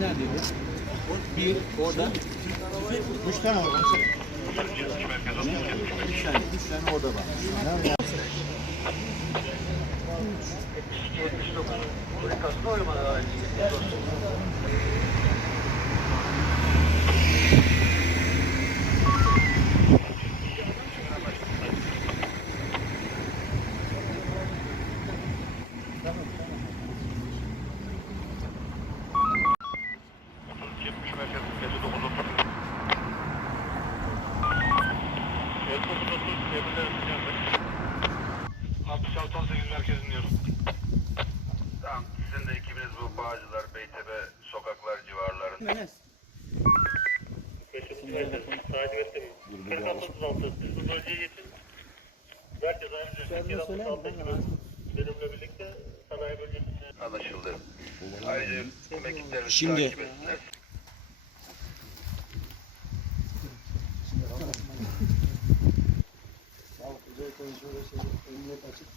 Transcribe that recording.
neredeydi? O bir orada. Üç tane var. Üç tane, üç tane orada var. Tamam, sizin de ekibiniz bu Bağcılar, Beytepe sokaklar civarlarında. Enes. Takip ettim. 4636. Siz bu bölgeye geçin. Merkez ayrıca 4636 ekibi benimle birlikte sanayi bölgesinde Anlaşıldı. Ayrıca tüm ekiplerimizi Şimdi- takip etsinler. Sağlık koyunca uğraşacak. Emniyet açık.